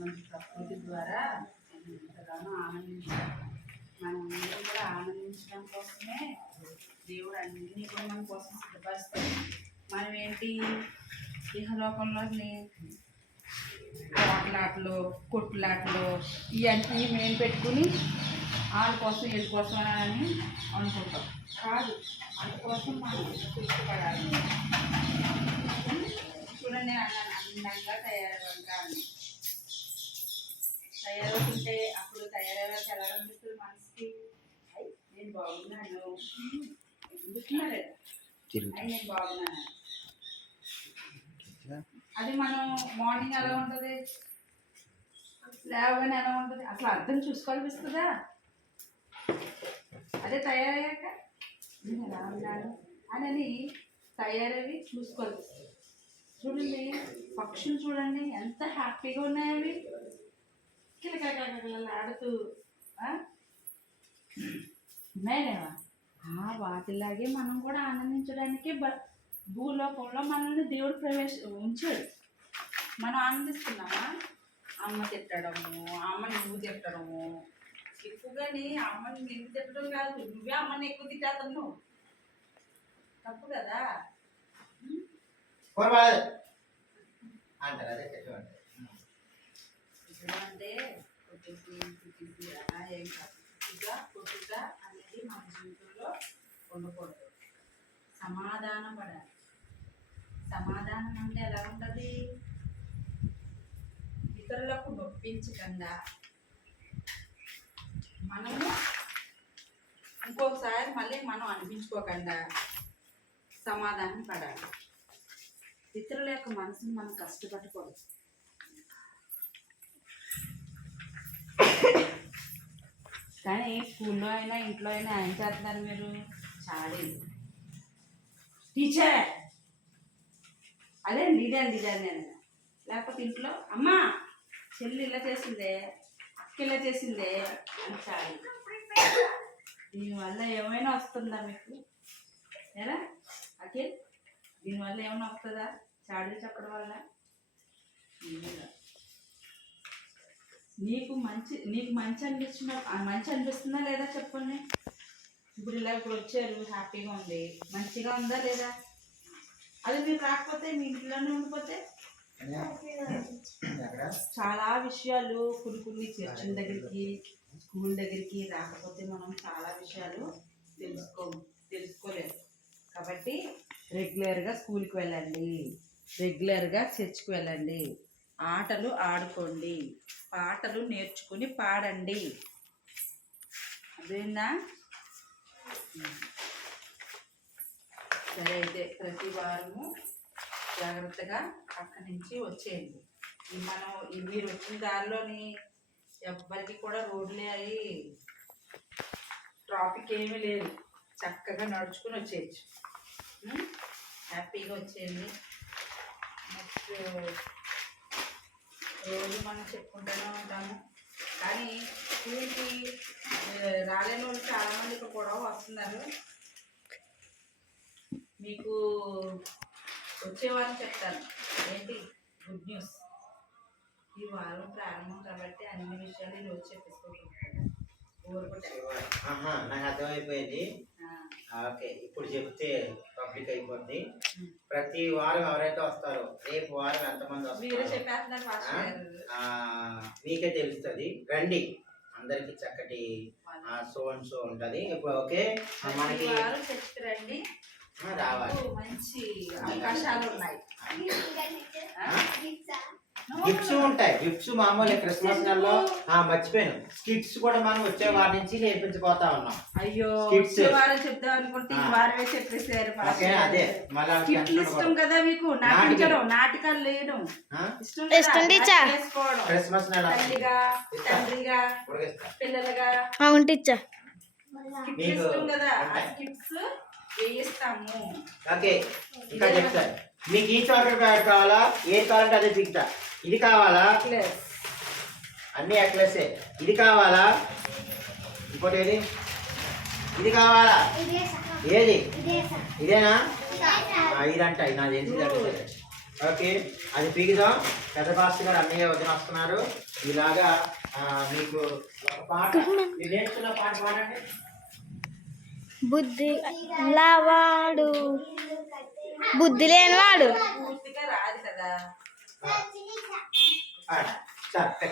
మంచి ప్రకృతి ద్వారా నేను ఎంతగానో ఆనందించాను. మనం అందరం కూడా ఆనందించడం కోసమే దేవుడు అన్నీ కూడా మన కోసం సిద్ధపరుస్తాడు. మనం ఏంటి ఇహలోకంలోని కోట్లాటలు కొట్లాటలు ఇవన్నీ మేము పెట్టుకుని వాళ్ళ కోసం వీళ్ళ కోసం అని అనుకుంటాం. కాదు, అందుకోసం మనం కృషిపడాలి. చూడండి అన్నాను అందంగా తయారవుతుంటే అప్పుడు తయారయ్యాక ఎలా అనిపిస్తుంది మనసుకి? నేను బాగున్నాను అనిపిస్తున్నారా? నేను బాగున్నాను. అది మనం మార్నింగ్ ఎలా ఉంటుంది, లేవగానే ఎలా ఉంటుంది, అసలు అర్థం చూసుకోవాలనిపిస్తుందా? అదే తయారయ్యాక నేను ఎలా ఉన్నాను అని తయారవి చూసుకోవాల్సిస్తుంది. చూడండి పక్షులు చూడండి ఎంత హ్యాపీగా ఉన్నాయి. అవి కిలకలాడుతూ ఉన్నాయలేవా? వాటిలాగే మనం కూడా ఆనందించడానికి భూలోకంలో మనల్ని దేవుడు ఉంచాడు. మనం ఆనందిస్తున్నామా? అమ్మ తిట్టడము, అమ్మ నువ్వు తిట్టడము ఎక్కువగాని. అమ్మని నిన్ను తిట్టడం కాదు, నువ్వే అమ్మని ఎక్కువ తిట్టేస్తున్నావు. తప్పు కదా. అంటే కొట్టేసి అలా ఏం కాదు. కొట్టుట అనేది మన జీవితంలో ఉండకూడదు. సమాధానం పడాలి. సమాధానం అంటే ఎలా ఉంటుంది? ఇతరులకు నొప్పించకుండా మనము ఇంకొకసారి మళ్ళీ మనం అనిపించుకోకుండా సమాధానం పడాలి. ఇతరుల యొక్క మనసుని మనం కష్టపడకూడదు. కానీ స్కూల్లో అయినా ఇంట్లో అయినా ఏం చేస్తున్నారు మీరు? చాడీలు. టీచర్ అదేండి ఇదేండి నేను. లేకపోతే ఇంట్లో అమ్మ చెల్లి ఇలా చేసిందే, అక్క ఇలా చేసిందే అని చాడీ. దీనివల్ల ఏమైనా వస్తుందా మీకు? ఎలా అఖిల్, దీనివల్ల ఏమైనా వస్తుందా చాడీలు చెప్పడం వల్ల? నీకు మంచి అనిపిస్తుందా లేదా చెప్పండి. ఇప్పుడు ఇలా ఇప్పుడు వచ్చారు, హ్యాపీగా ఉంది, మంచిగా ఉందా లేదా? అది మీరు రాకపోతే మీ ఇంట్లోనే ఉండిపోతే చాలా విషయాలు కొన్ని చర్చిల దగ్గరికి స్కూల్ దగ్గరికి రాకపోతే మనం చాలా విషయాలు తెలుసుకోలేదు. కాబట్టి రెగ్యులర్గా స్కూల్కి వెళ్ళండి, రెగ్యులర్గా చర్చ్కి వెళ్ళండి, ఆటలు ఆడుకోండి, పాటలు నేర్చుకుని పాడండి. అదేనా? సరే, అయితే ప్రతి వారము జాగ్రత్తగా అక్కడి నుంచి వచ్చేయండి. మీరు వచ్చిన దారిలోని ఎవ్వరికి కూడా రోడ్లే అయ్యి ట్రాఫిక్ ఏమీ లేదు. చక్కగా నడుచుకుని వచ్చేయచ్చు. హ్యాపీగా వచ్చేయండి. నెక్స్ట్ రోజు మనం చెప్పుకుంటూనే ఉంటాము. కానీ స్కూల్కి రాలేని వాళ్ళు చాలామంది ఇక్కడ కూడా వస్తున్నారు. మీకు వచ్చే వారం చెప్తాను ఏంటి గుడ్ న్యూస్. ఈ వారం ప్రారంభం కాబట్టి అన్ని విషయాలు ఈరోజు చెప్పేసుకోగలుగుతాను. నాకు అర్థమైపోయింది. ఓకే, ఇప్పుడు చెప్తే పబ్లిక్ అయిపోద్ది. ప్రతి వారం ఎవరైతే వస్తారో రేపు వారం ఎంతమంది వస్తారో మీకే తెలుస్తుంది. రండి, అందరికి చక్కటి సో అండ్ సో ఉంటుంది. ఇప్పుడు ఓకే, మనకి రండి, రావాలి. మంచి అవకాశాలు ఉన్నాయి. గిఫ్ట్స్ ఉంటాయి. గిఫ్ట్స్ మామూలు క్రిస్మస్ నెలలో మర్చిపోయాను. స్కిట్స్ కూడా మనం వచ్చే వారి నుంచి నేర్పించబోతా ఉన్నాం. అయ్యో, స్కిట్స్ చెప్దాం అనుకుంటే ఈ వారమే చెప్పేసారు. అదే మళ్ళీ ఇష్టం కదా మీకు నాటించడం, నాటకాలు లేయడం ఇష్టం. క్రిస్మస్ నెల తల్లిగా తండ్రిగా పిల్లలుగా ఇష్టం కదా, స్కిట్స్ వేయిస్తాము. ఓకే, ఇంకా చెప్తాను. మీకు ఈ చాక్లెట్ ప్యాకెట్ కావాలా? ఏది కావాలంటే అదే తింటా. ఇది కావాలా? అన్ని నెక్లెస్. ఇది కావాలా? ఇంకోటి ఏది? ఇది కావాలా? ఏది? ఇదేనా? ఇదంట. నాకు తెలిసి ఓకే, అది పీకుదాం. పెద్ద పాస్టర్ గారు అన్నయ్య వదిన వస్తున్నారు. ఇలాగా మీకు ఒక పాట, మీరు నేర్చుకున్న పాట పాడండి. బుద్ధి లావాడు బుద్ధి లేనివాడు పూర్తిగా రాదు కదా. సార్ కట్టి